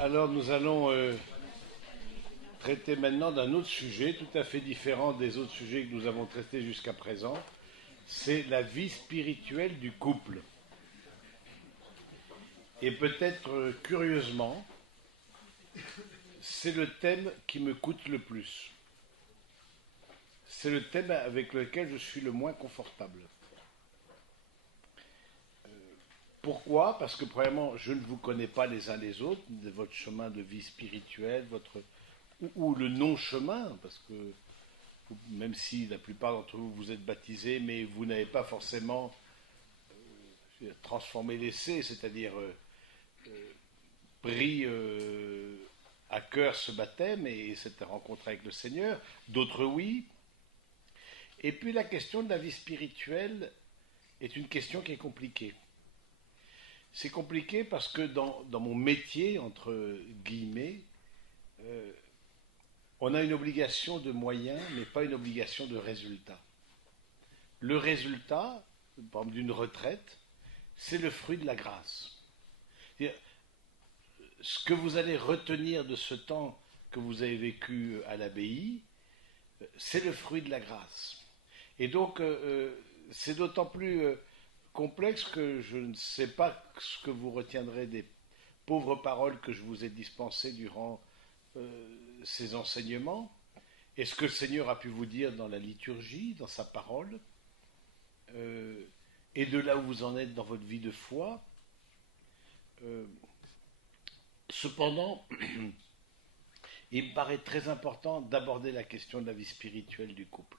Alors nous allons traiter maintenant d'un autre sujet tout à fait différent des autres sujets que nous avons traités jusqu'à présent. C'est la vie spirituelle du couple. Et peut-être curieusement, c'est le thème qui me coûte le plus. C'est le thème avec lequel je suis le moins confortable. Pourquoi? Parce que premièrement, je ne vous connais pas les uns les autres, de votre chemin de vie spirituelle, ou le non-chemin, parce que même si la plupart d'entre vous vous êtes baptisés, mais vous n'avez pas forcément transformé l'essai, c'est-à-dire pris à cœur ce baptême et cette rencontre avec le Seigneur. D'autres oui. Et puis la question de la vie spirituelle est une question qui est compliquée. C'est compliqué parce que dans mon métier, entre guillemets, on a une obligation de moyens, mais pas une obligation de résultat. Le résultat, par exemple, d'une retraite, c'est le fruit de la grâce. C'est-à-dire, ce que vous allez retenir de ce temps que vous avez vécu à l'abbaye, c'est le fruit de la grâce. Et donc, c'est d'autant plus complexe que je ne sais pas ce que vous retiendrez des pauvres paroles que je vous ai dispensées durant ces enseignements, et ce que le Seigneur a pu vous dire dans la liturgie, dans sa parole, et de là où vous en êtes dans votre vie de foi. Cependant, il me paraît très important d'aborder la question de la vie spirituelle du couple.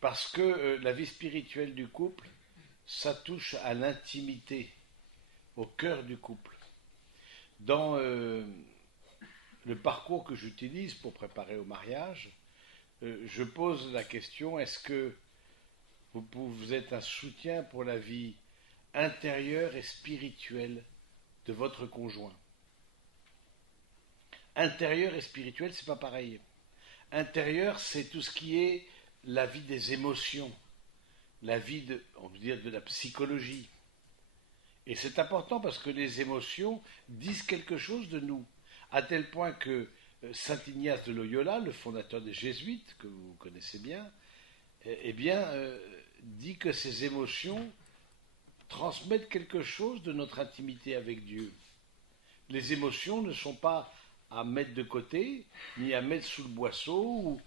Parce que la vie spirituelle du couple, ça touche à l'intimité, au cœur du couple. Dans le parcours que j'utilise pour préparer au mariage, je pose la question, est-ce que vous êtes un soutien pour la vie intérieure et spirituelle de votre conjoint? Intérieur et spirituel, c'est pas pareil. Intérieur, c'est tout ce qui est la vie des émotions, la vie on peut dire, de la psychologie. Et c'est important parce que les émotions disent quelque chose de nous, à tel point que saint Ignace de Loyola, le fondateur des Jésuites, que vous connaissez bien, dit que ces émotions transmettent quelque chose de notre intimité avec Dieu. Les émotions ne sont pas à mettre de côté, ni à mettre sous le boisseau,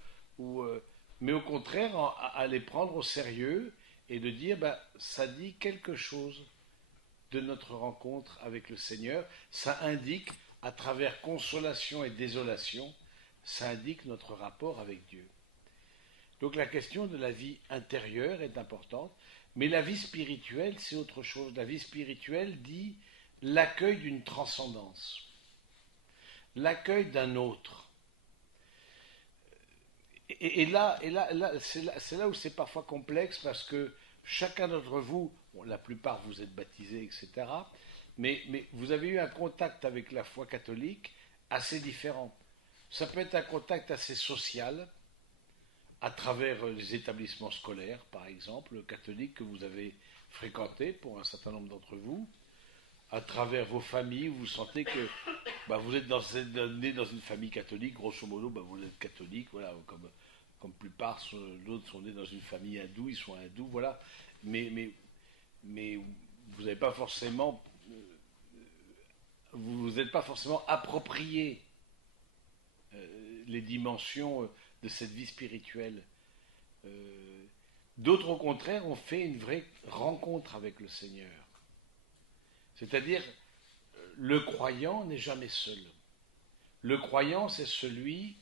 mais au contraire à les prendre au sérieux et de dire, ça dit quelque chose de notre rencontre avec le Seigneur. Ça indique, à travers consolation et désolation, ça indique notre rapport avec Dieu. Donc la question de la vie intérieure est importante, mais la vie spirituelle, c'est autre chose. La vie spirituelle dit l'accueil d'une transcendance, l'accueil d'un autre. Et là c'est là où c'est parfois complexe, parce que chacun d'entre vous, la plupart vous êtes baptisés, etc., mais vous avez eu un contact avec la foi catholique assez différent. Ça peut être un contact assez social, à travers les établissements scolaires, par exemple, catholiques que vous avez fréquentés pour un certain nombre d'entre vous, à travers vos familles, vous sentez que vous êtes né dans une famille catholique, grosso modo, vous êtes catholique, voilà, comme plupart d'autres sont nés dans une famille hindoue, ils sont hindous, voilà, mais vous n'avez pas forcément, vous n'êtes pas forcément approprié les dimensions de cette vie spirituelle. D'autres, au contraire, ont fait une vraie rencontre avec le Seigneur. C'est-à-dire, le croyant n'est jamais seul. Le croyant, c'est celui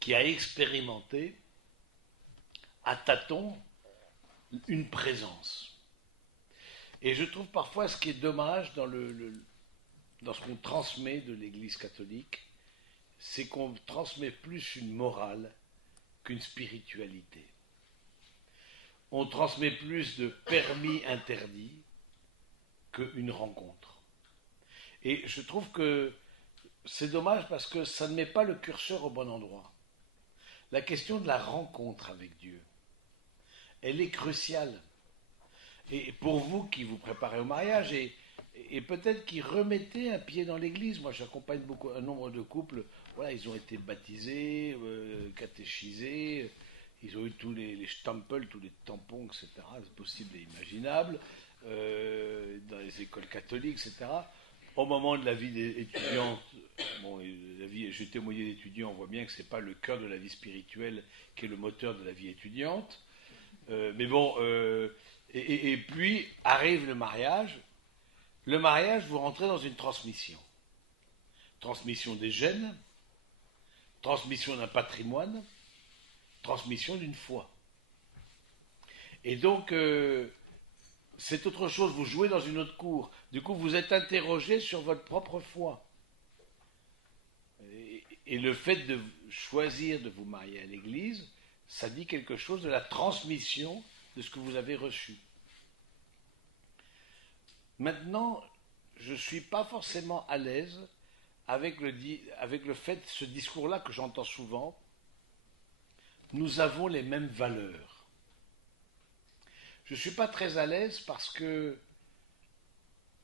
qui a expérimenté à tâtons une présence. Et je trouve parfois ce qui est dommage dans ce qu'on transmet de l'Église catholique, c'est qu'on transmet plus une morale qu'une spiritualité. On transmet plus de permis interdits qu'une rencontre. Et je trouve que c'est dommage parce que ça ne met pas le curseur au bon endroit. La question de la rencontre avec Dieu, elle est cruciale. Et pour vous qui vous préparez au mariage, et et peut-être qu'ils remettaient un pied dans l'église. Moi, j'accompagne beaucoup un nombre de couples. Voilà, ils ont été baptisés, catéchisés, ils ont eu tous les stempels, tous les tampons, etc. C'est possible et imaginable, dans les écoles catholiques, etc. Au moment de la vie étudiante, bon, j'ai témoigné d'étudiants, on voit bien que c'est pas le cœur de la vie spirituelle qui est le moteur de la vie étudiante. Mais bon, et puis arrive le mariage. Le mariage, vous rentrez dans une transmission. Transmission des gènes, transmission d'un patrimoine, transmission d'une foi. Et donc, c'est autre chose, vous jouez dans une autre cour. Du coup, vous êtes interrogé sur votre propre foi. Et le fait de choisir de vous marier à l'église, ça dit quelque chose de la transmission de ce que vous avez reçu. Maintenant, je ne suis pas forcément à l'aise avec le fait, ce discours-là que j'entends souvent, nous avons les mêmes valeurs. Je ne suis pas très à l'aise parce que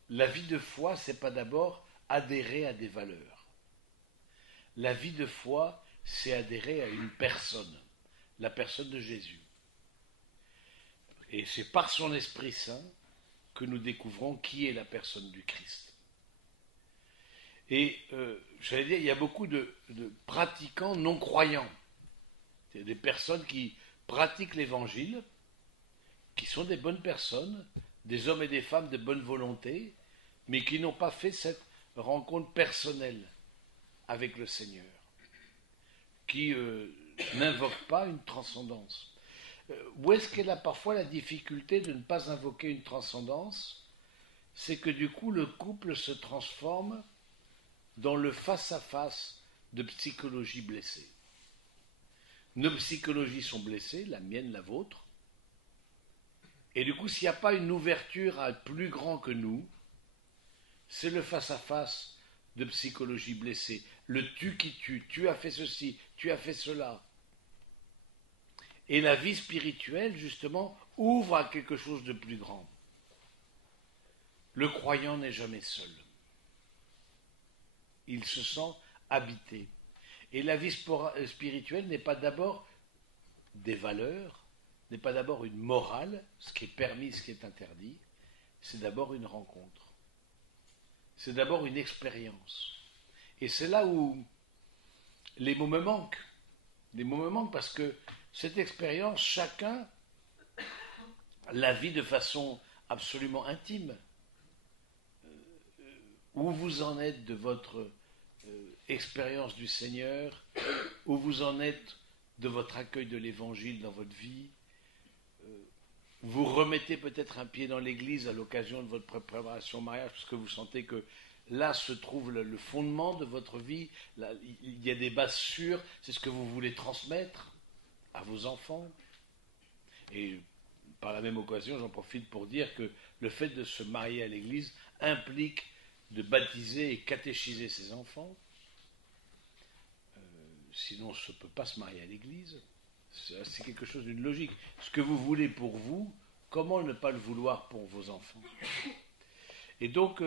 la vie de foi, ce n'est pas d'abord adhérer à des valeurs. La vie de foi, c'est adhérer à une personne, la personne de Jésus. Et c'est par son Esprit Saint que nous découvrons qui est la personne du Christ. Et j'allais dire, il y a beaucoup de pratiquants non croyants. C'est des personnes qui pratiquent l'Évangile, qui sont des bonnes personnes, des hommes et des femmes de bonne volonté, mais qui n'ont pas fait cette rencontre personnelle avec le Seigneur, qui n'invoquent pas une transcendance. Où est-ce qu'elle a parfois la difficulté de ne pas invoquer une transcendance? C'est que du coup le couple se transforme dans le face-à-face de psychologie blessée. Nos psychologies sont blessées, la mienne, la vôtre, et du coup s'il n'y a pas une ouverture à plus grand que nous, c'est le face-à-face de psychologie blessée, le tu qui tue, tu as fait ceci, tu as fait cela. Et la vie spirituelle, justement, ouvre à quelque chose de plus grand. Le croyant n'est jamais seul. Il se sent habité. Et la vie spirituelle n'est pas d'abord des valeurs, n'est pas d'abord une morale, ce qui est permis, ce qui est interdit, c'est d'abord une rencontre. C'est d'abord une expérience. Et c'est là où les mots me manquent. Les mots me manquent parce que cette expérience, chacun la vit de façon absolument intime. Où vous en êtes de votre expérience du Seigneur, où vous en êtes de votre accueil de l'Évangile dans votre vie. Vous remettez peut-être un pied dans l'église à l'occasion de votre préparation au mariage, parce que vous sentez que là se trouve le fondement de votre vie, là, il y a des bases sûres, c'est ce que vous voulez transmettre à vos enfants. Et par la même occasion, j'en profite pour dire que le fait de se marier à l'église implique de baptiser et catéchiser ses enfants. Sinon, on ne peut pas se marier à l'église. C'est quelque chose d'une logique. Ce que vous voulez pour vous, comment ne pas le vouloir pour vos enfants? Et donc,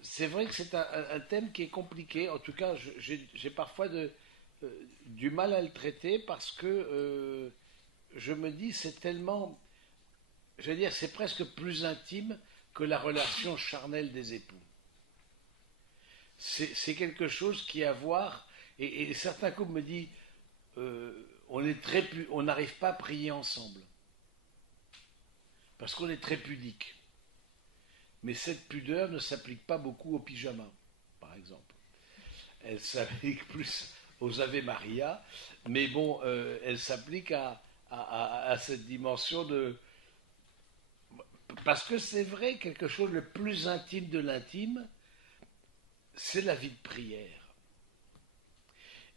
c'est vrai que c'est un thème qui est compliqué. En tout cas, j'ai parfois du mal à le traiter parce que je me dis c'est tellement, je veux dire, c'est presque plus intime que la relation charnelle des époux. C'est quelque chose qui a à voir, et certains couples me disent on n'arrive pas à prier ensemble parce qu'on est très pudique. Mais cette pudeur ne s'applique pas beaucoup au pyjama, par exemple. Elle s'applique plus aux Ave Maria, mais bon, elle s'applique à cette dimension de... Parce que c'est vrai, quelque chose le plus intime de l'intime, c'est la vie de prière.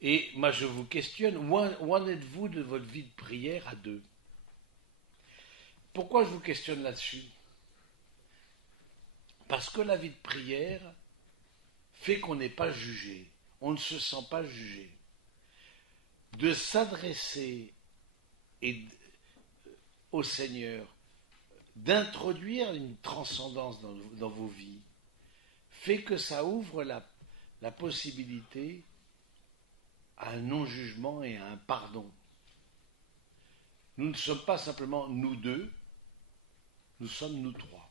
Et moi, je vous questionne, où en êtes-vous de votre vie de prière à deux? Pourquoi je vous questionne là-dessus? Parce que la vie de prière fait qu'on n'est pas jugé, on ne se sent pas jugé. De s'adresser au Seigneur, d'introduire une transcendance dans vos vies, fait que ça ouvre la possibilité à un non-jugement et à un pardon. Nous ne sommes pas simplement nous deux, nous sommes nous trois.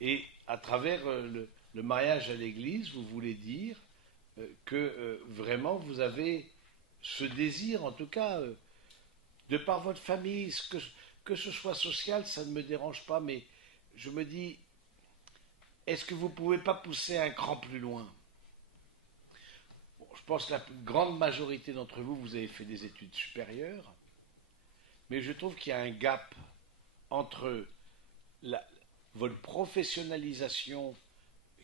Et à travers le mariage à l'église, vous voulez dire que vraiment vous avez ce désir, en tout cas, de par votre famille, que ce soit social, ça ne me dérange pas, mais je me dis, est-ce que vous ne pouvez pas pousser un cran plus loin? Bon, je pense que la grande majorité d'entre vous, vous avez fait des études supérieures, mais je trouve qu'il y a un gap entre votre professionnalisation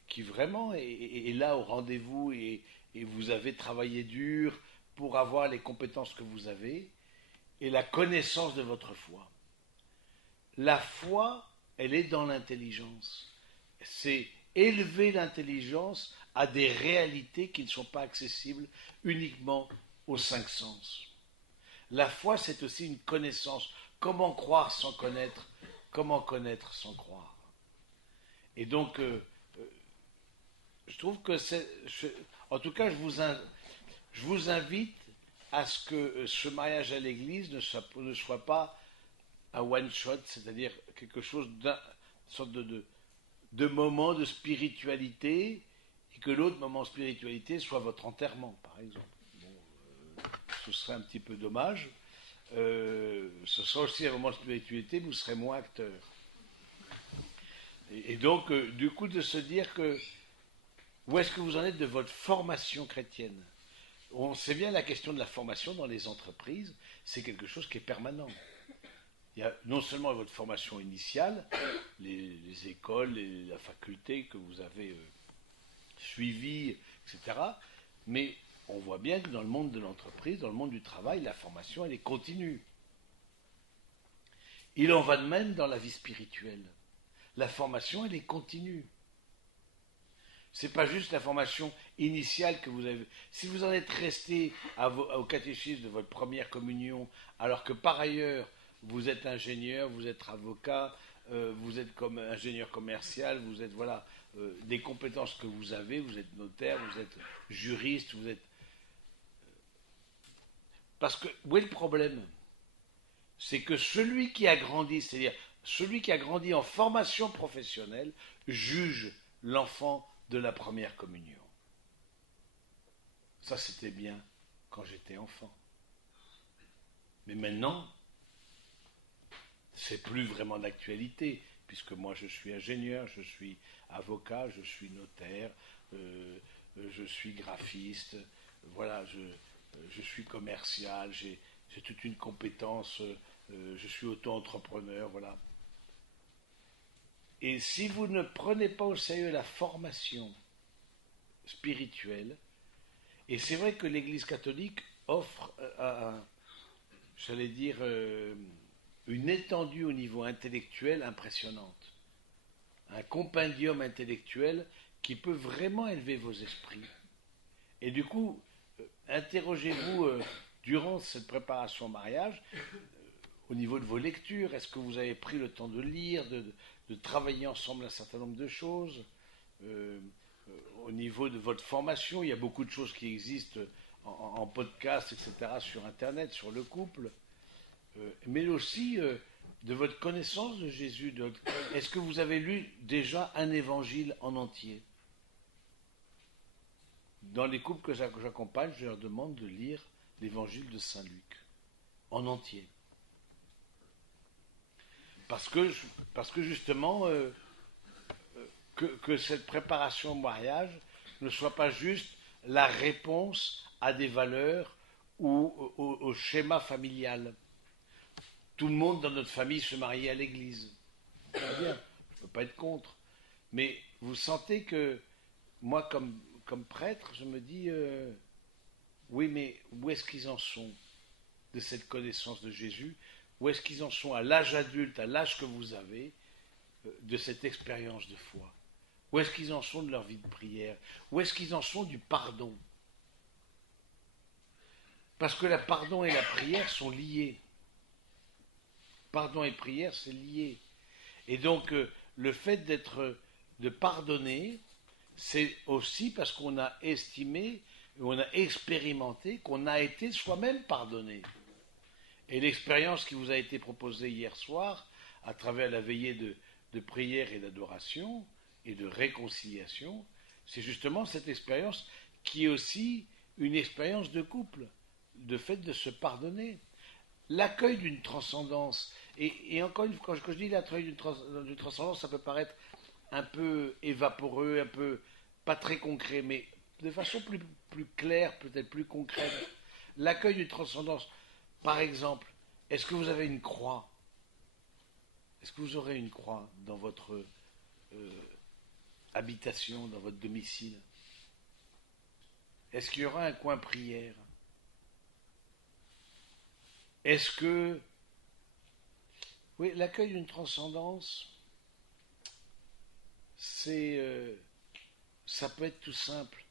qui vraiment est là au rendez-vous et vous avez travaillé dur pour avoir les compétences que vous avez et la connaissance de votre foi. La foi, elle est dans l'intelligence. C'est élever l'intelligence à des réalités qui ne sont pas accessibles uniquement aux cinq sens. La foi, c'est aussi une connaissance. Comment croire sans connaître? Comment connaître sans croire? Et donc, je trouve que en tout cas, je vous invite à ce que ce mariage à l'église ne soit pas un one-shot, c'est-à-dire quelque chose d'une sorte de moment de spiritualité, et que l'autre moment de spiritualité soit votre enterrement, par exemple. Bon, ce serait un petit peu dommage. Ce sera aussi un moment de spiritualité, vous serez moins acteur. Et donc, du coup, de se dire que où est-ce que vous en êtes de votre formation chrétienne? On sait bien la question de la formation dans les entreprises, c'est quelque chose qui est permanent. Il y a non seulement votre formation initiale, les écoles, la faculté que vous avez suivies, etc. Mais on voit bien que dans le monde de l'entreprise, dans le monde du travail, la formation, elle est continue. Il en va de même dans la vie spirituelle. La formation, elle est continue. C'est pas juste la formation initiale que vous avez. Si vous en êtes resté au catéchisme de votre première communion, alors que par ailleurs, vous êtes ingénieur, vous êtes avocat, vous êtes comme ingénieur commercial, vous êtes, voilà, des compétences que vous avez, vous êtes notaire, vous êtes juriste, vous êtes... Parce que, où est le problème? C'est que celui qui a grandi, c'est-à-dire celui qui a grandi en formation professionnelle, juge l'enfant de la première communion. Ça, c'était bien quand j'étais enfant. Mais maintenant, c'est plus vraiment d'actualité, puisque moi je suis ingénieur, je suis avocat, je suis notaire, je suis graphiste, voilà, je suis commercial, j'ai toute une compétence, je suis auto-entrepreneur, voilà. Et si vous ne prenez pas au sérieux la formation spirituelle, et c'est vrai que l'Église catholique offre, j'allais dire, une étendue au niveau intellectuel impressionnante, un compendium intellectuel qui peut vraiment élever vos esprits. Et du coup, interrogez-vous durant cette préparation au mariage, au niveau de vos lectures, est-ce que vous avez pris le temps de lire, de travailler ensemble un certain nombre de choses, au niveau de votre formation, il y a beaucoup de choses qui existent en podcast, etc., sur Internet, sur le couple, mais aussi de votre connaissance de Jésus. Est-ce que vous avez lu déjà un évangile en entier? Dans les couples que j'accompagne, je leur demande de lire l'évangile de Saint Luc, en entier. Parce que justement, que cette préparation au mariage ne soit pas juste la réponse à des valeurs ou au schéma familial. Tout le monde dans notre famille se marie à l'église. Très bien, je ne peux pas être contre. Mais vous sentez que, moi, comme prêtre, je me dis, oui, mais où est-ce qu'ils en sont de cette connaissance de Jésus? Où est-ce qu'ils en sont à l'âge adulte, à l'âge que vous avez, de cette expérience de foi? Où est-ce qu'ils en sont de leur vie de prière? Où est-ce qu'ils en sont du pardon? Parce que le pardon et la prière sont liés. Pardon et prière, c'est lié. Et donc, le fait d'être de pardonner, c'est aussi parce qu'on a estimé, on a expérimenté qu'on a été soi-même pardonné. Et l'expérience qui vous a été proposée hier soir, à travers la veillée de prière et d'adoration et de réconciliation, c'est justement cette expérience qui est aussi une expérience de couple, de fait de se pardonner. L'accueil d'une transcendance, et encore une fois, quand je dis l'accueil d'une transcendance, ça peut paraître un peu évaporeux, un peu pas très concret, mais de façon plus claire, peut-être plus concrète. L'accueil d'une transcendance, par exemple, est-ce que vous avez une croix? Est-ce que vous aurez une croix dans votre habitation, dans votre domicile? Est-ce qu'il y aura un coin prière? Est-ce que... Oui, l'accueil d'une transcendance, ça peut être tout simple.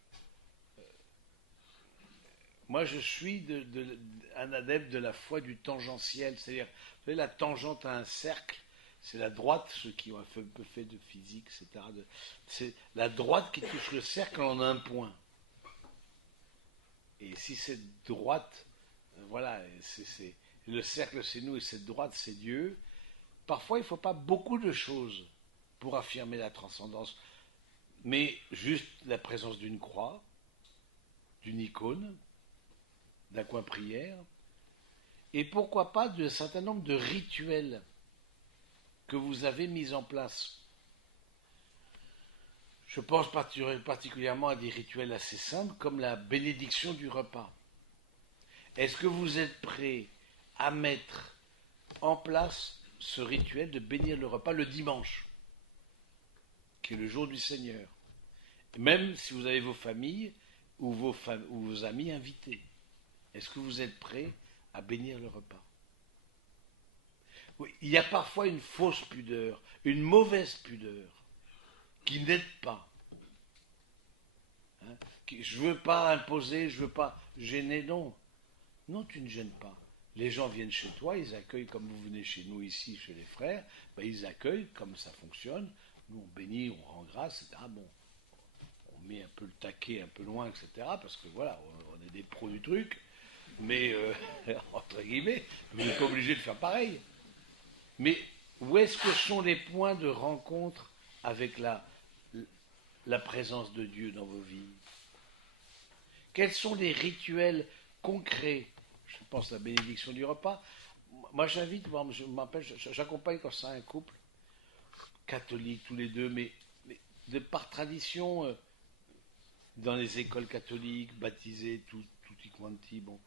Moi, je suis un adepte de la foi du tangentiel, c'est-à-dire, vous savez, la tangente à un cercle, c'est la droite, ceux qui ont un peu fait de physique, etc. C'est la droite qui touche le cercle en un point. Et si cette droite, voilà, le cercle c'est nous et cette droite c'est Dieu, parfois il ne faut pas beaucoup de choses pour affirmer la transcendance, mais juste la présence d'une croix, d'une icône, d'un coin prière, et pourquoi pas d'un certain nombre de rituels que vous avez mis en place. Je pense particulièrement à des rituels assez simples comme la bénédiction du repas. Est-ce que vous êtes prêt à mettre en place ce rituel de bénir le repas le dimanche, qui est le jour du Seigneur, même si vous avez vos familles ou vos amis invités? Est-ce que vous êtes prêt à bénir le repas? Oui, il y a parfois une fausse pudeur, une mauvaise pudeur, qui n'aide pas. Hein? Je ne veux pas imposer, je ne veux pas gêner, non. Non, tu ne gênes pas. Les gens viennent chez toi, ils accueillent comme vous venez chez nous ici, chez les frères, ben ils accueillent comme ça fonctionne. Nous, on bénit, on rend grâce, etc. Bon, on met un peu le taquet un peu loin, etc. Parce que voilà, on est des pros du truc, mais, entre guillemets, vous n'êtes pas obligé de faire pareil. Mais où est-ce que sont les points de rencontre avec la présence de Dieu dans vos vies? Quels sont les rituels concrets? Je pense à la bénédiction du repas. Moi, j'invite, j'accompagne quand c'est un couple catholique tous les deux, mais de par tradition, dans les écoles catholiques, baptisés, tutti quanti, bon.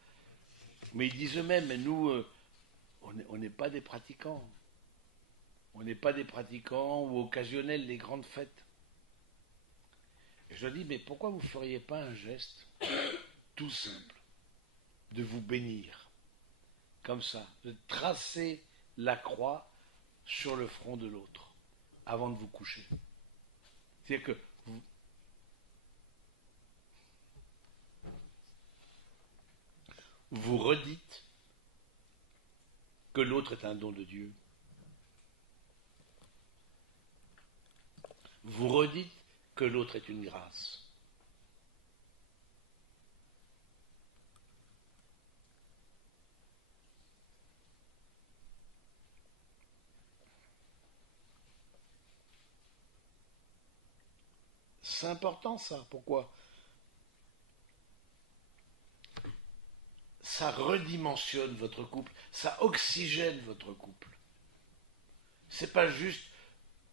Mais ils disent eux-mêmes, mais nous, on n'est pas des pratiquants. On n'est pas des pratiquants ou occasionnels des grandes fêtes. Et je leur dis, mais pourquoi vous ne feriez pas un geste tout simple de vous bénir, comme ça, de tracer la croix sur le front de l'autre avant de vous coucher? C'est-à-dire que vous redites que l'autre est un don de Dieu. Vous redites que l'autre est une grâce. C'est important ça. Pourquoi? Ça redimensionne votre couple, ça oxygène votre couple. C'est pas juste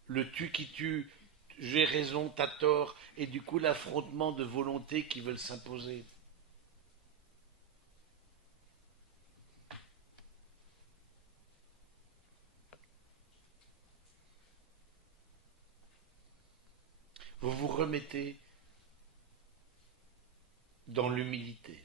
le tu qui tue, j'ai raison, t'as tort, et du coup l'affrontement de volontés qui veulent s'imposer. Vous vous remettez dans l'humilité.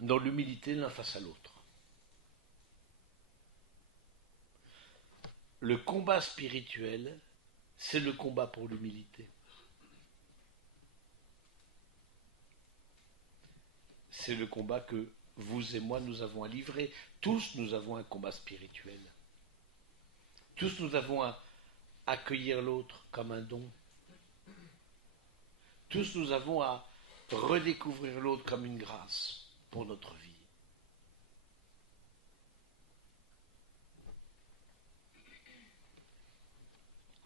Dans l'humilité l'un face à l'autre. Le combat spirituel, c'est le combat pour l'humilité. C'est le combat que vous et moi, nous avons à livrer. Tous, nous avons un combat spirituel. Tous, nous avons à accueillir l'autre comme un don. Tous, nous avons à redécouvrir l'autre comme une grâce pour notre vie.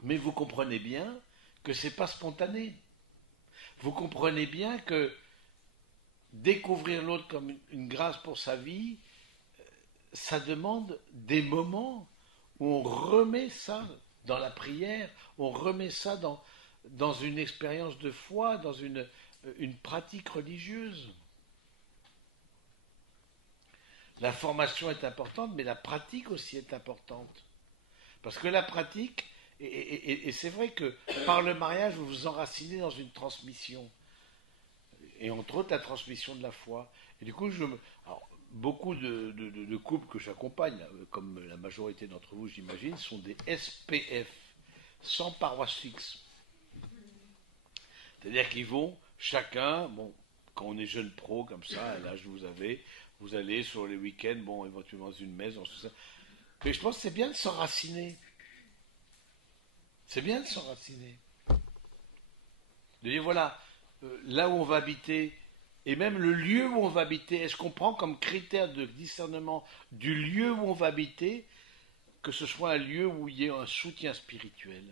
Mais vous comprenez bien que ce n'est pas spontané. Vous comprenez bien que découvrir l'autre comme une grâce pour sa vie, ça demande des moments où on remet ça dans la prière, on remet ça dans une expérience de foi, dans une pratique religieuse. La formation est importante, mais la pratique aussi est importante. Parce que la pratique, et c'est vrai que par le mariage, vous vous enracinez dans une transmission. Et entre autres, la transmission de la foi. Et du coup, alors, beaucoup de couples que j'accompagne, comme la majorité d'entre vous, j'imagine, sont des SPF, sans paroisse fixe. C'est-à-dire qu'ils vont, chacun, bon, quand on est jeune pro, comme ça, à l'âge que vous allez sur les week-ends, bon, éventuellement dans une messe, dans tout ça. Mais je pense que c'est bien de s'enraciner. C'est bien de s'enraciner. De dire, voilà, là où on va habiter, et même le lieu où on va habiter, est-ce qu'on prend comme critère de discernement du lieu où on va habiter, que ce soit un lieu où il y ait un soutien spirituel?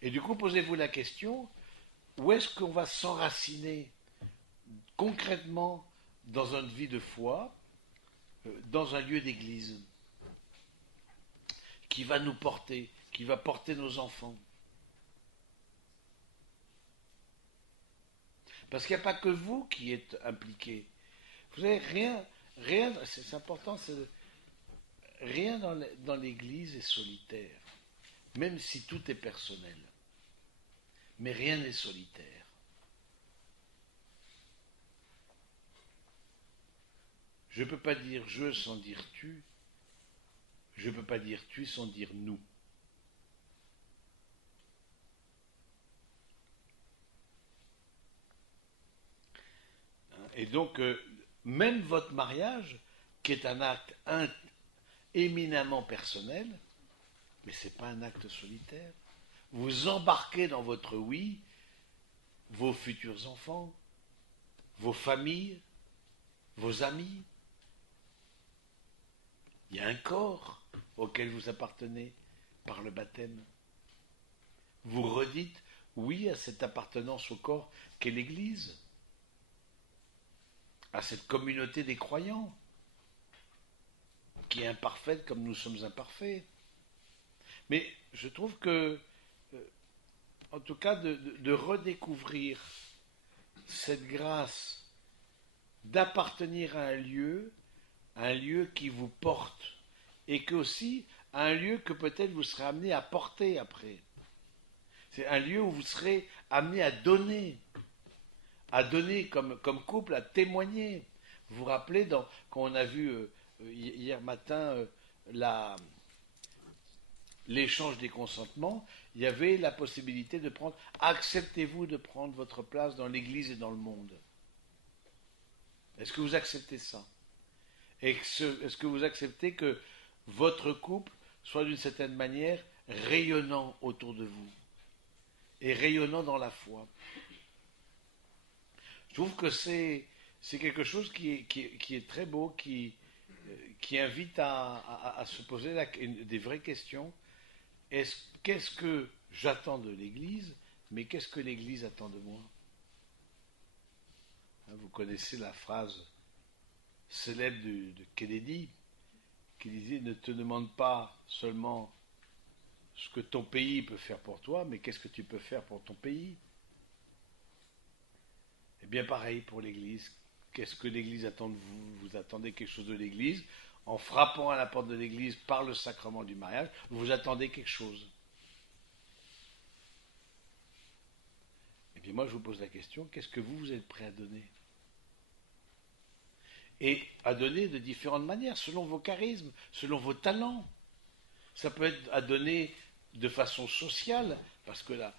Et du coup, posez-vous la question, où est-ce qu'on va s'enraciner concrètement dans une vie de foi, dans un lieu d'église, qui va nous porter, qui va porter nos enfants? Parce qu'il n'y a pas que vous qui êtes impliqués. Vous savez, rien, c'est important, rien dans l'église est solitaire, même si tout est personnel. Mais rien n'est solitaire. Je ne peux pas dire je sans dire tu. Je ne peux pas dire tu sans dire nous. Et donc, même votre mariage, qui est un acte éminemment personnel, mais ce n'est pas un acte solitaire. Vous embarquez dans votre oui vos futurs enfants, vos familles, vos amis. Il y a un corps auquel vous appartenez par le baptême. Vous redites oui à cette appartenance au corps qu'est l'Église, à cette communauté des croyants, qui est imparfaite comme nous sommes imparfaits. Mais je trouve que, en tout cas, de redécouvrir cette grâce d'appartenir à un lieu qui vous porte, et que aussi à un lieu que peut-être vous serez amené à porter après. C'est un lieu où vous serez amené à donner comme couple, à témoigner. Vous vous rappelez, quand on a vu hier matin l'échange des consentements, il y avait la possibilité de prendre, acceptez-vous de prendre votre place dans l'Église et dans le monde? Est-ce que vous acceptez ça? Est-ce que vous acceptez que votre couple soit d'une certaine manière rayonnant autour de vous et rayonnant dans la foi? Je trouve que c'est quelque chose qui est très beau, qui invite à se poser des vraies questions. Qu'est-ce que j'attends de l'Église, mais qu'est-ce que l'Église attend de moi? Vous connaissez la phrase célèbre de Kennedy, qui disait « Ne te demande pas seulement ce que ton pays peut faire pour toi, mais qu'est-ce que tu peux faire pour ton pays ?» Et bien pareil pour l'Église. Qu'est-ce que l'Église attend de vous? Vous attendez quelque chose de l'Église. En frappant à la porte de l'Église par le sacrement du mariage, vous attendez quelque chose. Et bien moi je vous pose la question, qu'est-ce que vous êtes prêt à donner? Et à donner de différentes manières, selon vos charismes, selon vos talents. Ça peut être à donner de façon sociale, parce que là,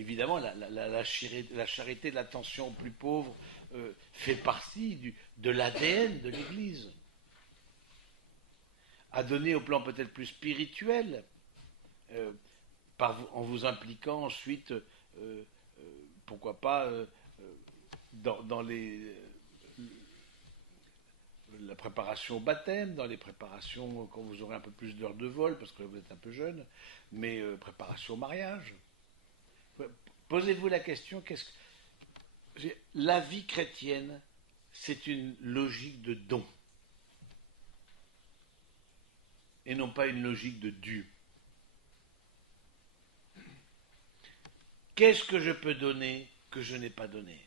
évidemment, la charité, l'attention aux plus pauvres fait partie de l'ADN de l'Église. À donner au plan peut-être plus spirituel, en vous impliquant ensuite, pourquoi pas, dans la préparation au baptême, dans les préparations quand vous aurez un peu plus d'heures de vol, parce que vous êtes un peu jeune, mais préparation au mariage. Posez-vous la question, la vie chrétienne, c'est une logique de don, et non pas une logique de dû. Qu'est-ce que je peux donner que je n'ai pas donné?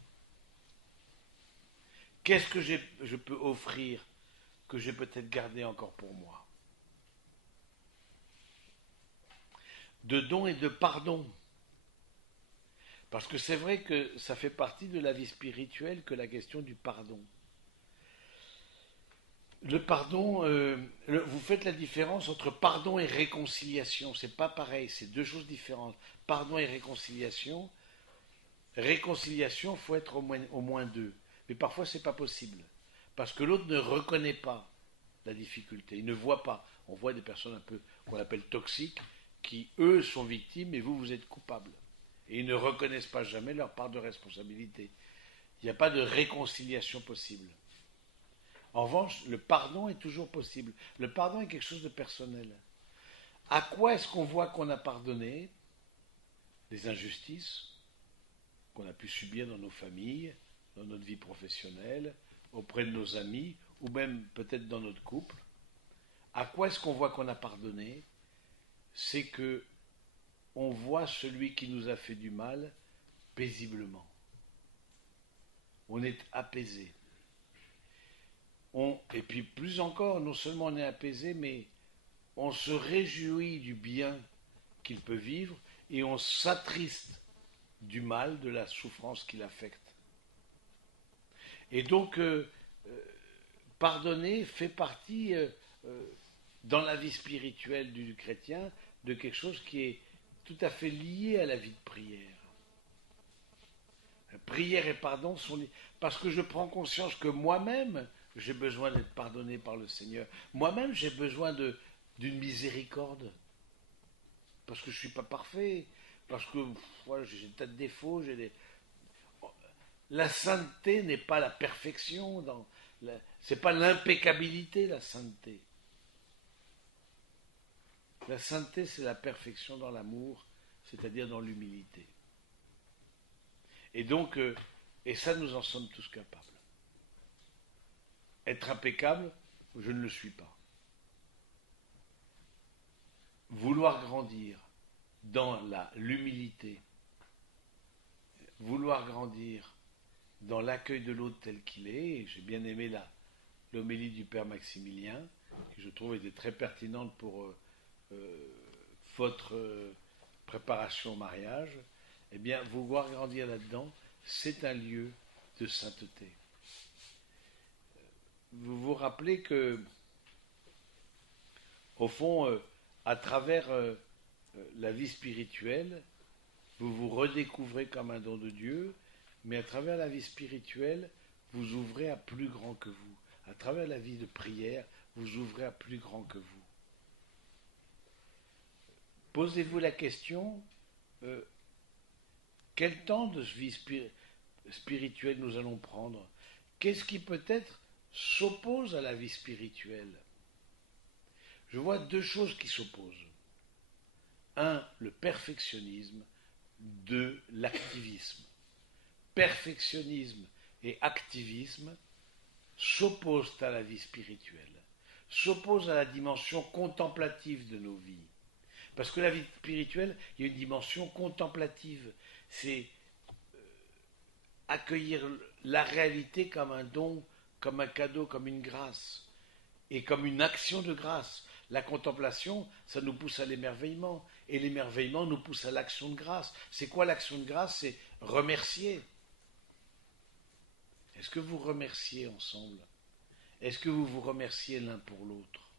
Qu'est-ce que je peux offrir que j'ai peut-être gardé encore pour moi? De don et de pardon. Parce que c'est vrai que ça fait partie de la vie spirituelle que la question du pardon. Le pardon, vous faites la différence entre pardon et réconciliation. C'est pas pareil, c'est deux choses différentes. Pardon et réconciliation. Réconciliation, il faut être au moins deux. Mais parfois, c'est pas possible. Parce que l'autre ne reconnaît pas la difficulté. Il ne voit pas. On voit des personnes un peu qu'on appelle toxiques, qui, eux, sont victimes et vous êtes coupables. Et ils ne reconnaissent pas jamais leur part de responsabilité. Il n'y a pas de réconciliation possible. En revanche, le pardon est toujours possible. Le pardon est quelque chose de personnel. À quoi est-ce qu'on voit qu'on a pardonné? Les injustices qu'on a pu subir dans nos familles, dans notre vie professionnelle, auprès de nos amis, ou même peut-être dans notre couple. À quoi est-ce qu'on voit qu'on a pardonné? C'est que on voit celui qui nous a fait du mal paisiblement. On est apaisé. Et puis plus encore, non seulement on est apaisé, mais on se réjouit du bien qu'il peut vivre et on s'attriste du mal, de la souffrance qui l'affecte. Et donc, pardonner fait partie, dans la vie spirituelle du chrétien, de quelque chose qui est tout à fait lié à la vie de prière. Prière et pardon sont liés. Parce que je prends conscience que moi-même, j'ai besoin d'être pardonné par le Seigneur. Moi-même, j'ai besoin d'une miséricorde. Parce que je ne suis pas parfait. Parce que voilà, j'ai des tas de défauts. La sainteté n'est pas la perfection. C'est pas l'impeccabilité, la sainteté. La sainteté, c'est la perfection dans l'amour, c'est-à-dire dans l'humilité. Et donc, et ça, nous en sommes tous capables. Être impeccable, je ne le suis pas. Vouloir grandir dans l'humilité, vouloir grandir dans l'accueil de l'autre tel qu'il est, et j'ai bien aimé l'homélie du Père Maximilien, que je trouve était très pertinente pour votre préparation au mariage, eh bien, vouloir grandir là-dedans, c'est un lieu de sainteté. Vous vous rappelez que, au fond, à travers la vie spirituelle, vous vous redécouvrez comme un don de Dieu, mais à travers la vie spirituelle, vous ouvrez à plus grand que vous. À travers la vie de prière, vous ouvrez à plus grand que vous. Posez-vous la question, quel temps de vie spirituelle nous allons prendre? Qu'est-ce qui peut-être s'oppose à la vie spirituelle? Je vois deux choses qui s'opposent. Un, le perfectionnisme. Deux, l'activisme. Perfectionnisme et activisme s'opposent à la vie spirituelle, s'opposent à la dimension contemplative de nos vies. Parce que la vie spirituelle, il y a une dimension contemplative. C'est accueillir la réalité comme un don, comme un cadeau, comme une grâce, et comme une action de grâce. La contemplation, ça nous pousse à l'émerveillement, et l'émerveillement nous pousse à l'action de grâce. C'est quoi l'action de grâce? C'est remercier. Est-ce que vous remerciez ensemble? Est-ce que vous vous remerciez l'un pour l'autre?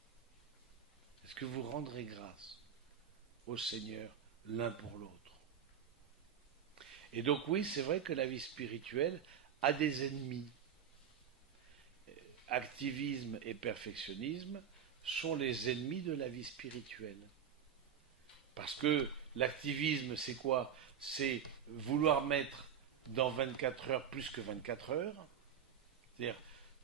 Est-ce que vous rendrez grâce au Seigneur l'un pour l'autre? Et donc oui, c'est vrai que la vie spirituelle a des ennemis. Activisme et perfectionnisme sont les ennemis de la vie spirituelle. Parce que l'activisme, c'est quoi? C'est vouloir mettre dans 24 heures plus que 24 heures, c'est-à-dire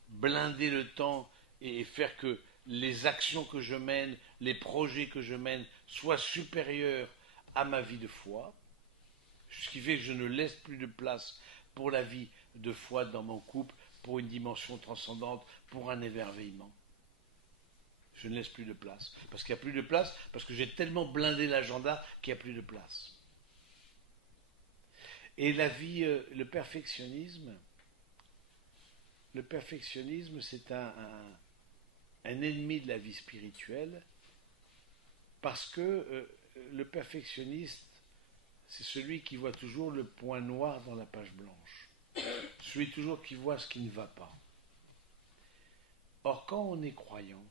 blinder le temps et faire que les actions que je mène, les projets que je mène soient supérieurs à ma vie de foi, ce qui fait que je ne laisse plus de place pour la vie de foi dans mon couple, pour une dimension transcendante, pour un émerveillement. Je ne laisse plus de place. Parce qu'il n'y a plus de place, parce que j'ai tellement blindé l'agenda qu'il n'y a plus de place. Et la vie, le perfectionnisme, c'est un ennemi de la vie spirituelle, parce que le perfectionniste, c'est celui qui voit toujours le point noir dans la page blanche. Celui toujours qui voit ce qui ne va pas. Or, quand on est croyant,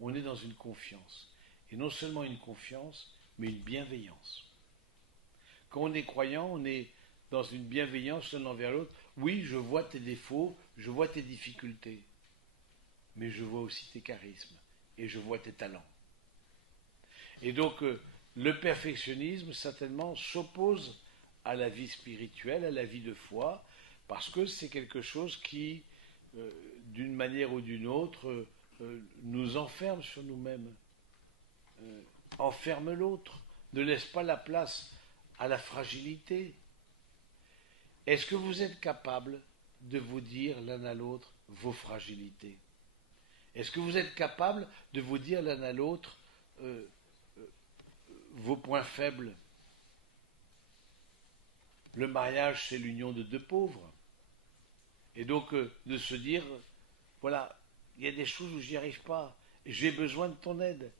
on est dans une confiance. Et non seulement une confiance, mais une bienveillance. Quand on est croyant, on est dans une bienveillance l'un envers l'autre. Oui, je vois tes défauts, je vois tes difficultés, mais je vois aussi tes charismes et je vois tes talents. Et donc, le perfectionnisme, certainement, s'oppose à la vie spirituelle, à la vie de foi, parce que c'est quelque chose qui, d'une manière ou d'une autre, nous enferme sur nous-mêmes, enferme l'autre, ne laisse pas la place à la fragilité. Est-ce que vous êtes capable de vous dire l'un à l'autre vos fragilités? Est-ce que vous êtes capable de vous dire l'un à l'autre vos points faibles? Le mariage, c'est l'union de deux pauvres. Et donc, de se dire, voilà, il y a des choses où j'y arrive pas, j'ai besoin de ton aide.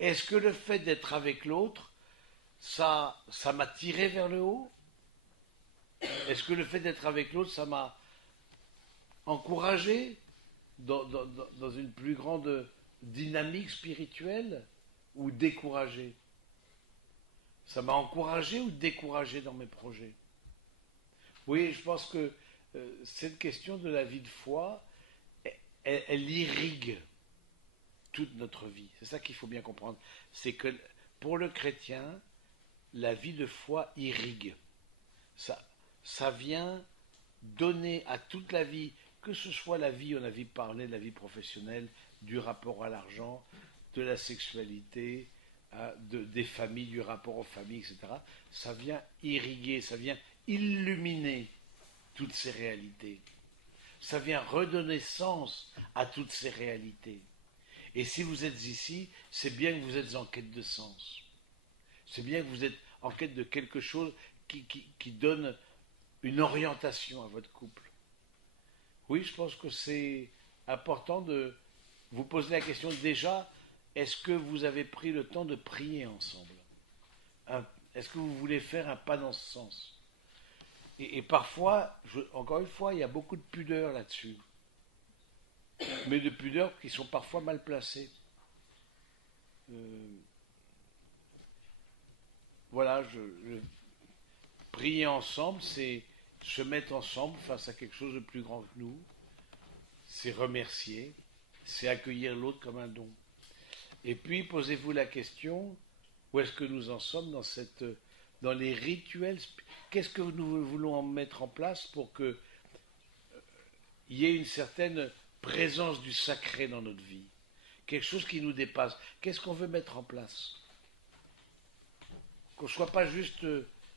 Est-ce que le fait d'être avec l'autre, ça m'a tiré vers le haut? Est-ce que le fait d'être avec l'autre, ça m'a encouragé dans une plus grande dynamique spirituelle ou découragé? Ça m'a encouragé ou découragé dans mes projets? Oui, je pense que cette question de la vie de foi, elle irrigue toute notre vie. C'est ça qu'il faut bien comprendre. C'est que pour le chrétien, la vie de foi irrigue. Ça vient donner à toute la vie, que ce soit la vie, on a parlé de la vie professionnelle, du rapport à l'argent, de la sexualité, des familles, du rapport aux familles, etc. Ça vient irriguer, ça vient illuminer toutes ces réalités. Ça vient redonner sens à toutes ces réalités. Et si vous êtes ici, c'est bien que vous êtes en quête de sens. C'est bien que vous êtes en quête de quelque chose qui donne une orientation à votre couple. Oui, je pense que c'est important de vous poser la question déjà, est-ce que vous avez pris le temps de prier ensemble? Est-ce que vous voulez faire un pas dans ce sens? Et parfois, encore une fois, il y a beaucoup de pudeur là-dessus. Mais de pudeur qui sont parfois mal placées. Voilà, prier ensemble, c'est se mettre ensemble face à quelque chose de plus grand que nous. C'est remercier, c'est accueillir l'autre comme un don. Et puis, posez-vous la question, où est-ce que nous en sommes dans les rituels? Qu'est-ce que nous voulons mettre en place pour qu'il y ait une certaine présence du sacré dans notre vie? Quelque chose qui nous dépasse. Qu'est-ce qu'on veut mettre en place? Qu'on ne soit pas juste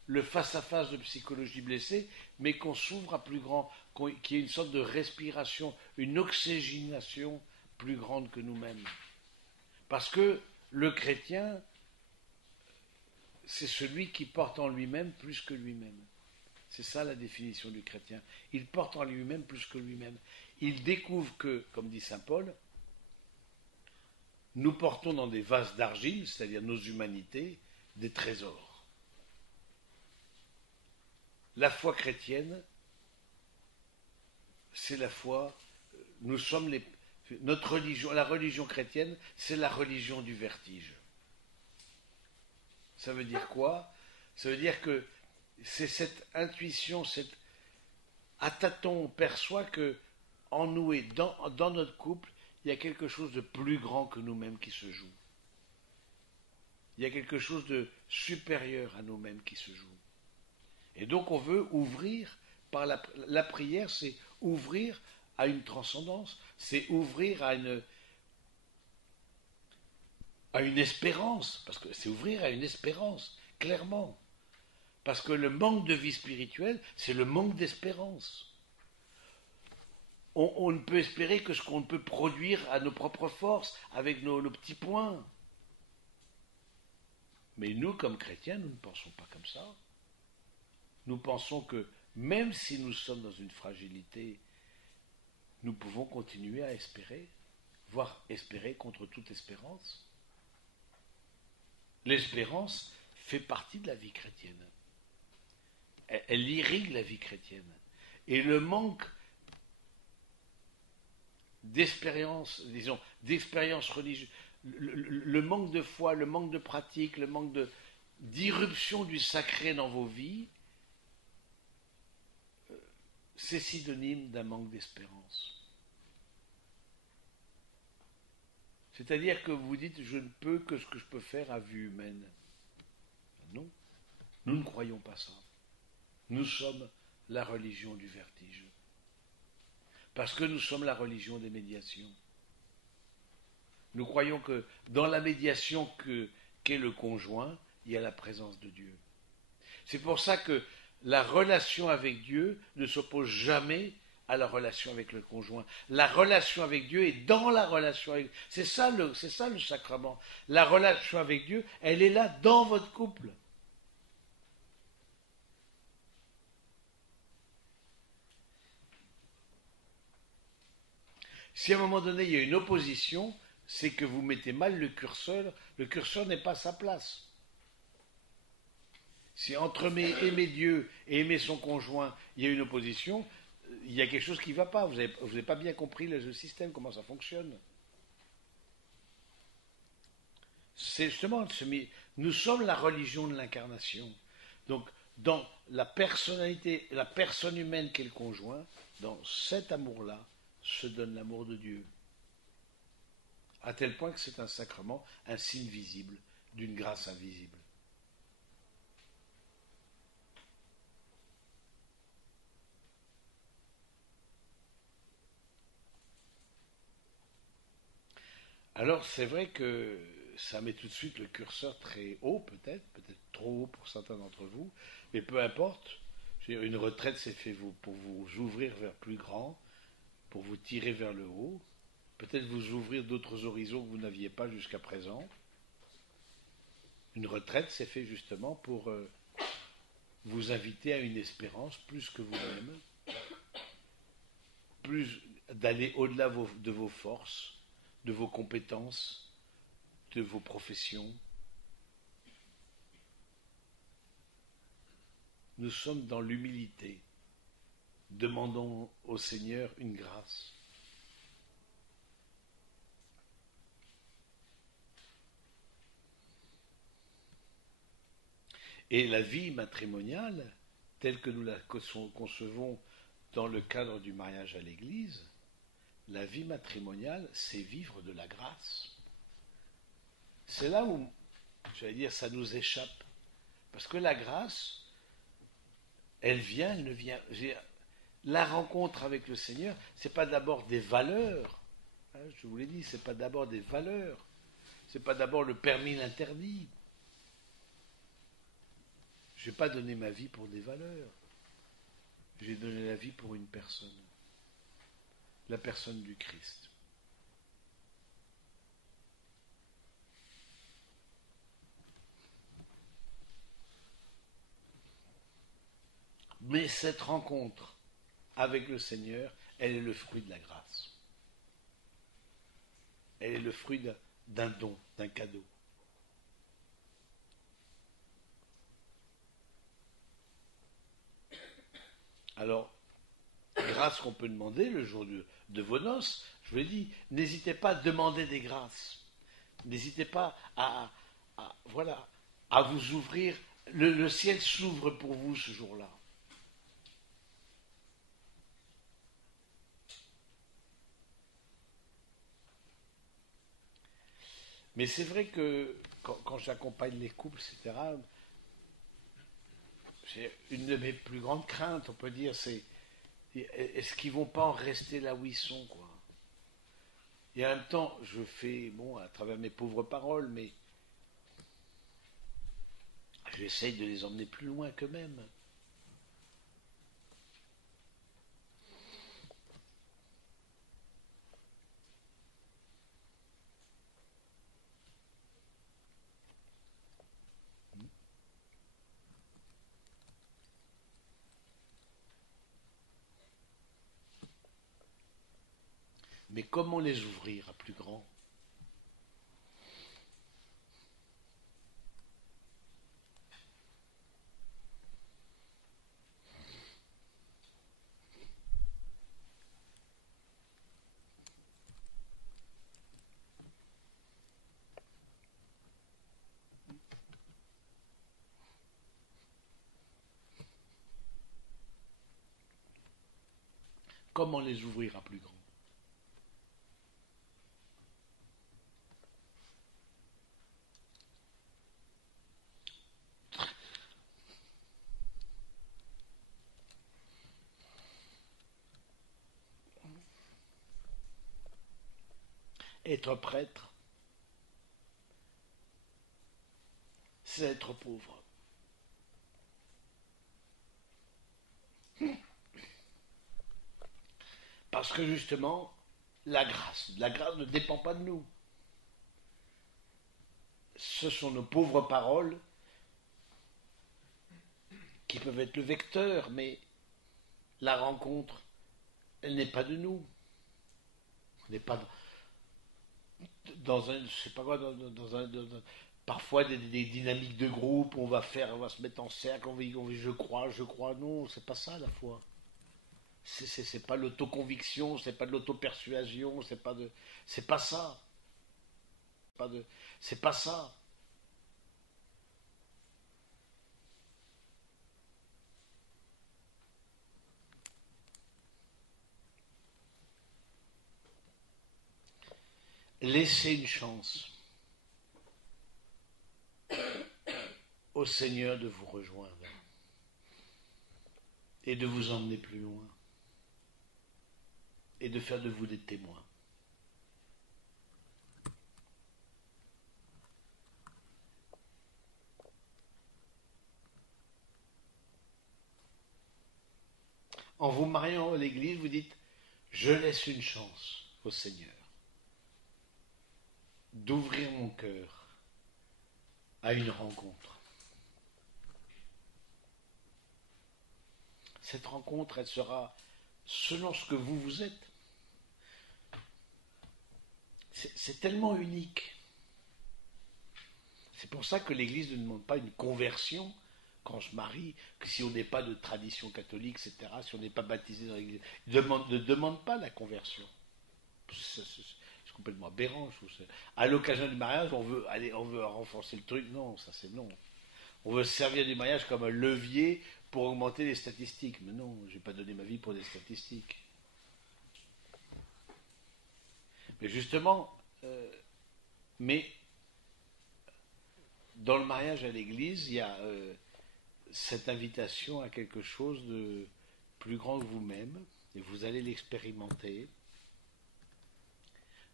le face-à-face de psychologie blessée, mais qu'on s'ouvre à plus grand, qu'il y ait une sorte de respiration, une oxygénation plus grande que nous-mêmes. Parce que le chrétien, c'est celui qui porte en lui-même plus que lui-même. C'est ça la définition du chrétien. Il porte en lui-même plus que lui-même. Il découvre que, comme dit saint Paul, nous portons dans des vases d'argile, c'est-à-dire nos humanités, des trésors. La foi chrétienne, c'est la foi, nous sommes notre religion, la religion chrétienne, c'est la religion du vertige. Ça veut dire quoi? Ça veut dire que C'est cette intuition, à tâtons, on perçoit que en nous et dans notre couple, il y a quelque chose de plus grand que nous-mêmes qui se joue. Il y a quelque chose de supérieur à nous-mêmes qui se joue. Et donc on veut ouvrir par la prière, c'est ouvrir à une transcendance, c'est ouvrir à une espérance, parce que c'est ouvrir à une espérance, clairement. Parce que le manque de vie spirituelle, c'est le manque d'espérance. On ne peut espérer que ce qu'on peut produire à nos propres forces, avec nos petits points. Mais nous, comme chrétiens, nous ne pensons pas comme ça. Nous pensons que même si nous sommes dans une fragilité, nous pouvons continuer à espérer, voire espérer contre toute espérance. L'espérance fait partie de la vie chrétienne. Elle irrigue la vie chrétienne. Et le manque d'expérience, disons, d'expérience religieuse, le manque de foi, le manque de pratique, le manque d'irruption du sacré dans vos vies, c'est synonyme d'un manque d'espérance. C'est-à-dire que vous dites, je ne peux que ce que je peux faire à vue humaine. Non, nous ne croyons pas ça. Nous sommes la religion du vertige. Parce que nous sommes la religion des médiations. Nous croyons que dans la médiation qu'est le conjoint, il y a la présence de Dieu. C'est pour ça que la relation avec Dieu ne s'oppose jamais à la relation avec le conjoint. La relation avec Dieu est dans la relation avec Dieu. C'est ça le sacrement. La relation avec Dieu, elle est là dans votre couple. Si à un moment donné il y a une opposition, c'est que vous mettez mal le curseur n'est pas à sa place. Si entre aimer Dieu et aimer son conjoint, il y a une opposition, il y a quelque chose qui ne va pas. Vous n'avez pas bien compris le système, comment ça fonctionne. C'est justement, nous sommes la religion de l'incarnation. Donc, dans la personnalité, la personne humaine qu'est le conjoint, dans cet amour-là, se donne l'amour de Dieu. À tel point que c'est un sacrement, un signe visible d'une grâce invisible. Alors c'est vrai que ça met tout de suite le curseur très haut, peut-être trop haut pour certains d'entre vous, mais peu importe. Une retraite, c'est fait pour vous ouvrir vers plus grand, pour vous tirer vers le haut, peut-être vous ouvrir d'autres horizons que vous n'aviez pas jusqu'à présent. Une retraite, c'est fait justement pour vous inviter à une espérance plus que vous-même, plus d'aller au-delà de vos forces, de vos compétences, de vos professions. Nous sommes dans l'humilité. Demandons au Seigneur une grâce. Et la vie matrimoniale, telle que nous la concevons dans le cadre du mariage à l'Église, la vie matrimoniale, c'est vivre de la grâce. C'est là où, j'allais dire, ça nous échappe. Parce que la grâce, elle vient, elle ne vient. La rencontre avec le Seigneur, c'est pas d'abord des valeurs. Je vous l'ai dit, c'est pas d'abord des valeurs. C'est pas d'abord le permis l'interdit. Je n'ai pas donné ma vie pour des valeurs. J'ai donné la vie pour une personne. La personne du Christ. Mais cette rencontre avec le Seigneur, elle est le fruit de la grâce. Elle est le fruit d'un don, d'un cadeau. Alors, grâce qu'on peut demander le jour de vos noces, je vous l'ai dit, n'hésitez pas à demander des grâces. N'hésitez pas à vous ouvrir Le ciel s'ouvre pour vous ce jour-là. Mais c'est vrai que quand j'accompagne les couples, etc., c'est une de mes plus grandes craintes, on peut dire, c'est est-ce qu'ils vont pas en rester là où ils sont, quoi. Et en même temps, je fais, bon, à travers mes pauvres paroles, mais j'essaye de les emmener plus loin qu'eux-mêmes. Mais comment les ouvrir à plus grand? Comment les ouvrir à plus grand? Être prêtre, c'est être pauvre. Parce que justement, la grâce ne dépend pas de nous. Ce sont nos pauvres paroles qui peuvent être le vecteur, mais la rencontre, elle n'est pas de nous. On n'est pas dans un, je sais pas quoi, parfois des dynamiques de groupe, on va se mettre en cercle, je crois, non, c'est pas ça la foi. C'est pas l'autoconviction, c'est pas de l'auto-persuasion, c'est pas ça. Pas de, c'est pas ça. Laissez une chance au Seigneur de vous rejoindre et de vous emmener plus loin et de faire de vous des témoins. En vous mariant à l'église, vous dites, je laisse une chance au Seigneur d'ouvrir mon cœur à une rencontre. Cette rencontre, elle sera selon ce que vous êtes. C'est tellement unique. C'est pour ça que l'Église ne demande pas une conversion quand on se marie, que si on n'est pas de tradition catholique, etc., si on n'est pas baptisé dans l'Église, ne demande pas la conversion. C'est complètement aberrant. À l'occasion du mariage, on veut renforcer le truc. Non, ça c'est non. On veut se servir du mariage comme un levier pour augmenter les statistiques. Mais non, je n'ai pas donné ma vie pour des statistiques. Mais justement, mais dans le mariage à l'église, il y a cette invitation à quelque chose de plus grand que vous-même, et vous allez l'expérimenter,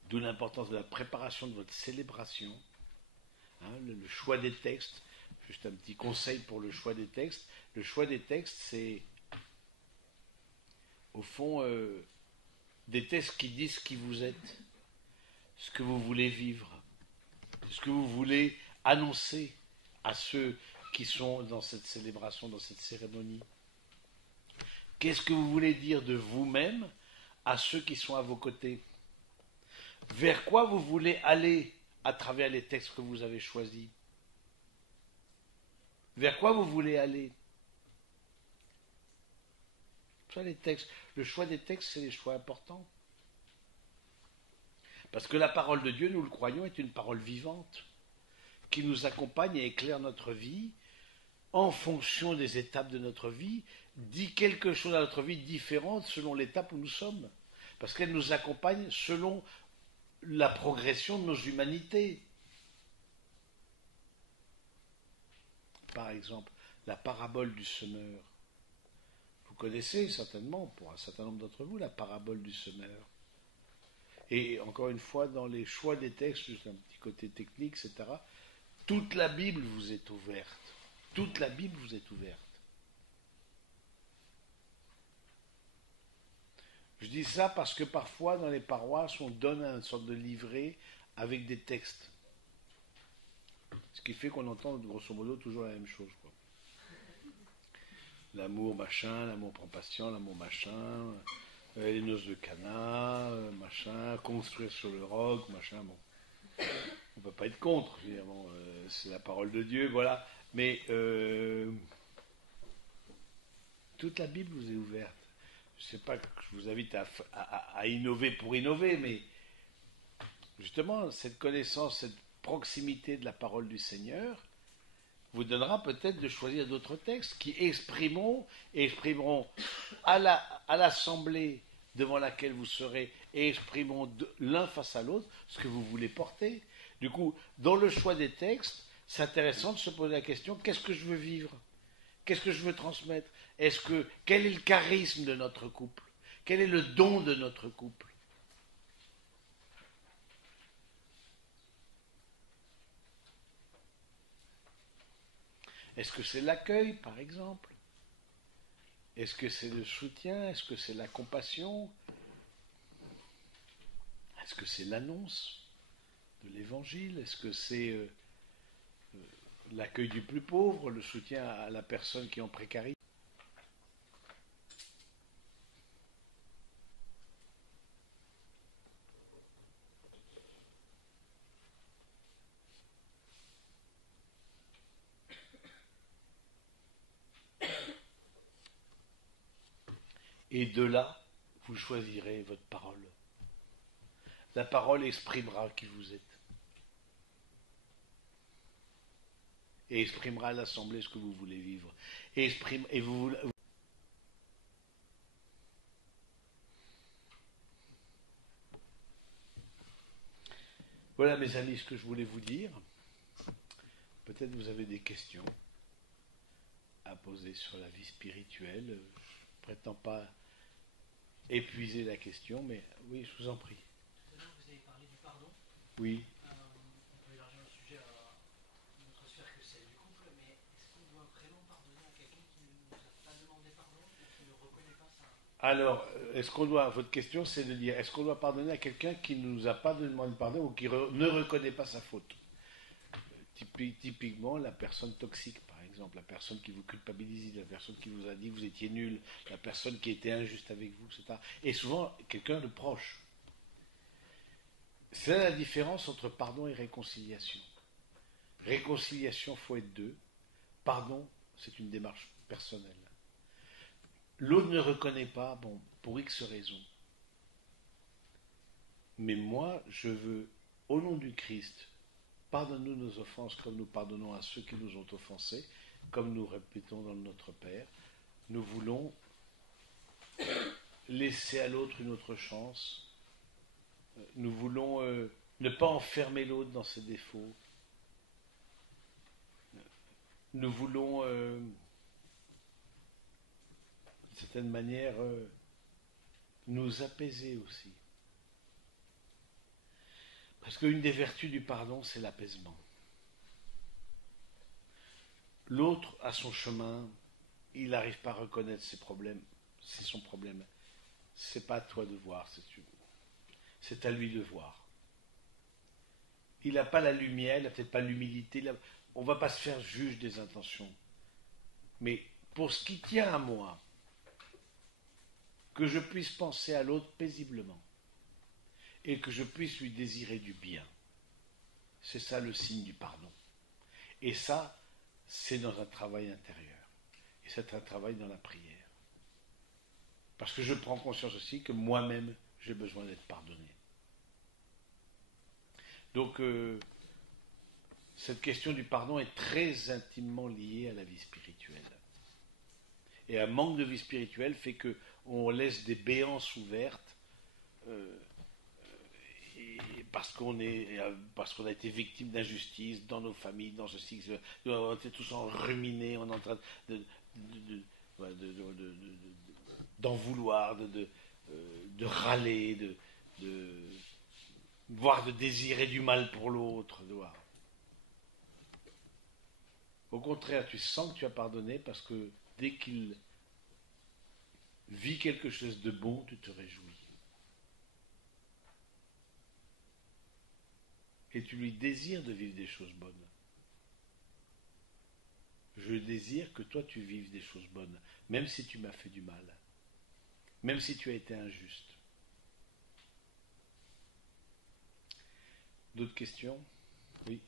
d'où l'importance de la préparation de votre célébration, hein, le choix des textes. Juste un petit conseil pour le choix des textes. Le choix des textes, c'est au fond des textes qui disent qui vous êtes, ce que vous voulez vivre, ce que vous voulez annoncer à ceux qui sont dans cette célébration, dans cette cérémonie. Qu'est-ce que vous voulez dire de vous-même à ceux qui sont à vos côtés? Vers quoi vous voulez aller à travers les textes que vous avez choisis? Vers quoi vous voulez aller? Les textes, le choix des textes, c'est des choix importants. Parce que la parole de Dieu, nous le croyons, est une parole vivante qui nous accompagne et éclaire notre vie en fonction des étapes de notre vie, dit quelque chose à notre vie différente selon l'étape où nous sommes. Parce qu'elle nous accompagne selon la progression de nos humanités. Par exemple, la parabole du semeur. Vous connaissez certainement, pour un certain nombre d'entre vous, la parabole du semeur. Et encore une fois, dans les choix des textes, juste un petit côté technique, etc., toute la Bible vous est ouverte. Toute la Bible vous est ouverte. Je dis ça parce que parfois, dans les paroisses, on donne une sorte de livret avec des textes. Ce qui fait qu'on entend, grosso modo, toujours la même chose, quoi. L'amour machin, l'amour prend patient, l'amour machin, les noces de Cana, machin, construire sur le roc, machin, bon. On ne peut pas être contre, évidemment, c'est la parole de Dieu, voilà. Mais toute la Bible vous est ouverte. Je ne sais pas que je vous invite à innover pour innover, mais justement, cette connaissance, cette proximité de la parole du Seigneur vous donnera peut-être de choisir d'autres textes qui exprimeront à l'assemblée devant laquelle vous serez et exprimeront l'un face à l'autre ce que vous voulez porter. Du coup, dans le choix des textes, c'est intéressant de se poser la question, qu'est-ce que je veux vivre? Qu'est-ce que je veux transmettre? Quel est le charisme de notre couple? Quel est le don de notre couple? Est-ce que c'est l'accueil, par exemple? Est-ce que c'est le soutien? Est-ce que c'est la compassion? Est-ce que c'est l'annonce de l'évangile? Est-ce que c'est l'accueil du plus pauvre, le soutien à la personne qui est en précarité? Et de là, vous choisirez votre parole. La parole exprimera qui vous êtes. Et exprimera à l'Assemblée ce que vous voulez vivre. Et vous. Voilà, mes amis, ce que je voulais vous dire. Peut-être vous avez des questions à poser sur la vie spirituelle. Je ne prétends pas épuiser la question, mais oui, je vous en prie. Tout à l'heure, vous avez parlé du pardon. Oui. On peut élargir le sujet à une autre sphère que celle du couple, mais est-ce qu'on doit vraiment pardonner à quelqu'un qui ne nous a pas demandé pardon ou qui ne reconnaît pas ça? Alors, votre question, c'est de dire, est-ce qu'on doit pardonner à quelqu'un qui ne nous a pas demandé pardon ou qui ne reconnaît pas sa faute? Typiquement, la personne toxique, par exemple, la personne qui vous culpabilise, la personne qui vous a dit que vous étiez nul, la personne qui était injuste avec vous, etc. Et souvent, quelqu'un de proche. C'est là la différence entre pardon et réconciliation. Réconciliation, il faut être deux. Pardon, c'est une démarche personnelle. L'autre ne reconnaît pas, bon, pour X raisons. Mais moi, je veux, au nom du Christ, pardonne-nous nos offenses comme nous pardonnons à ceux qui nous ont offensés, comme nous répétons dans notre Père. Nous voulons laisser à l'autre une autre chance. Nous voulons ne pas enfermer l'autre dans ses défauts. Nous voulons, d'une certaine manière, nous apaiser aussi. Parce qu'une des vertus du pardon, c'est l'apaisement. L'autre a son chemin, il n'arrive pas à reconnaître ses problèmes, c'est son problème. C'est pas à toi de voir, c'est à lui de voir. Il n'a pas la lumière, il n'a peut-être pas l'humilité, on ne va pas se faire juge des intentions. Mais pour ce qui tient à moi, que je puisse penser à l'autre paisiblement et que je puisse lui désirer du bien, c'est ça le signe du pardon. Et ça, c'est dans un travail intérieur. Et c'est un travail dans la prière. Parce que je prends conscience aussi que moi-même, j'ai besoin d'être pardonné. Donc, cette question du pardon est très intimement liée à la vie spirituelle. Et un manque de vie spirituelle fait que on laisse des béances ouvertes euh, parce qu'on a été victime d'injustice dans nos familles, dans ceci, on était tous en ruminé, on est en train d'en vouloir, de râler, voire de désirer du mal pour l'autre. Au contraire, tu sens que tu as pardonné parce que dès qu'il vit quelque chose de bon, tu te réjouis. Et tu lui désires de vivre des choses bonnes. Je désire que toi tu vives des choses bonnes, même si tu m'as fait du mal, même si tu as été injuste. D'autres questions? Oui.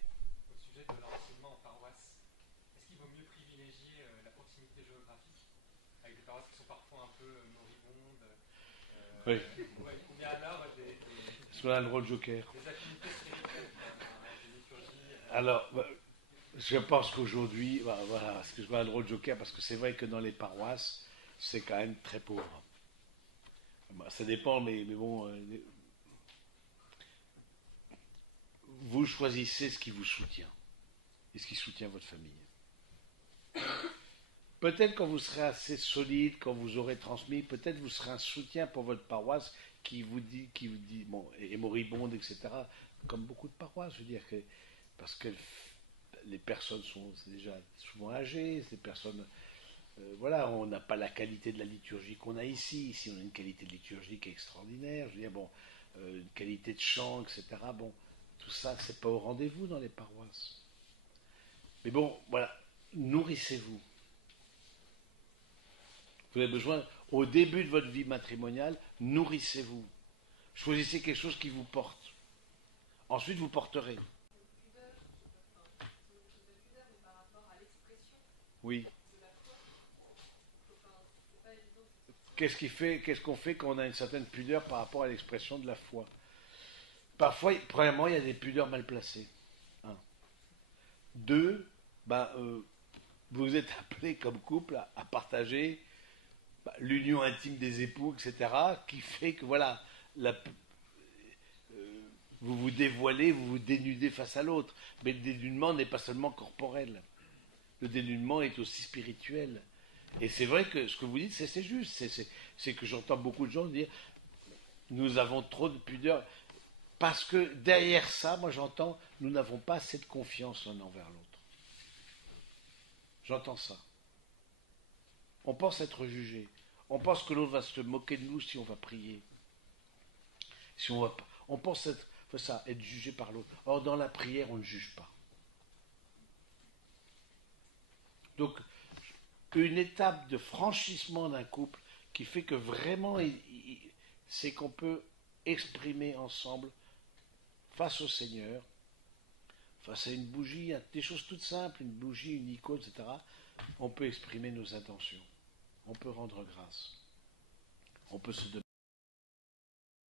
Au sujet de l'enseignement en paroisse, est-ce qu'il vaut mieux privilégier la proximité géographique, avec des paroisses qui sont parfois un peu moribondes, Oui. ou bien alors Est-ce qu'on a le rôle joker? des affinités spirituelles, des liturgies Alors, je pense qu'aujourd'hui, voilà, ce que je vois le rôle joker, parce que c'est vrai que dans les paroisses, c'est quand même très pauvre. Ça dépend, mais bon, vous choisissez ce qui vous soutient et ce qui soutient votre famille. Peut-être quand vous serez assez solide, quand vous aurez transmis, peut-être vous serez un soutien pour votre paroisse qui vous dit, bon, est moribonde, etc. Comme beaucoup de paroisses, je veux dire que parce que les personnes sont déjà souvent âgées, ces personnes, voilà, on n'a pas la qualité de la liturgie qu'on a ici. Ici, on a une qualité de liturgie qui est extraordinaire. Je veux dire, bon, une qualité de chant, etc. Bon, tout ça, c'est pas au rendez-vous dans les paroisses. Mais bon, voilà, nourrissez-vous. Vous avez besoin, au début de votre vie matrimoniale, nourrissez-vous. Choisissez quelque chose qui vous porte. Ensuite, vous porterez. Oui. Qu'est-ce qu'on fait quand on a une certaine pudeur par rapport à l'expression de la foi? Parfois, premièrement, il y a des pudeurs mal placées. Un. Deux, vous êtes appelés comme couple à partager l'union intime des époux, etc., qui fait que, voilà, vous vous dévoilez, vous vous dénudez face à l'autre. Mais le dénudement n'est pas seulement corporel. Le dénudement est aussi spirituel. Et c'est vrai que ce que vous dites, c'est juste. C'est que j'entends beaucoup de gens dire nous avons trop de pudeur. Parce que derrière ça, moi j'entends nous n'avons pas assez de confiance l'un envers l'autre. J'entends ça. On pense être jugé. On pense que l'autre va se moquer de nous si on va prier. Si on va, on pense être jugé par l'autre. Or, dans la prière, on ne juge pas. Donc, une étape de franchissement d'un couple qui fait que vraiment, c'est qu'on peut exprimer ensemble, face au Seigneur, face à une bougie, des choses toutes simples, une bougie, une icône, etc., on peut exprimer nos intentions. On peut rendre grâce. On peut se demander.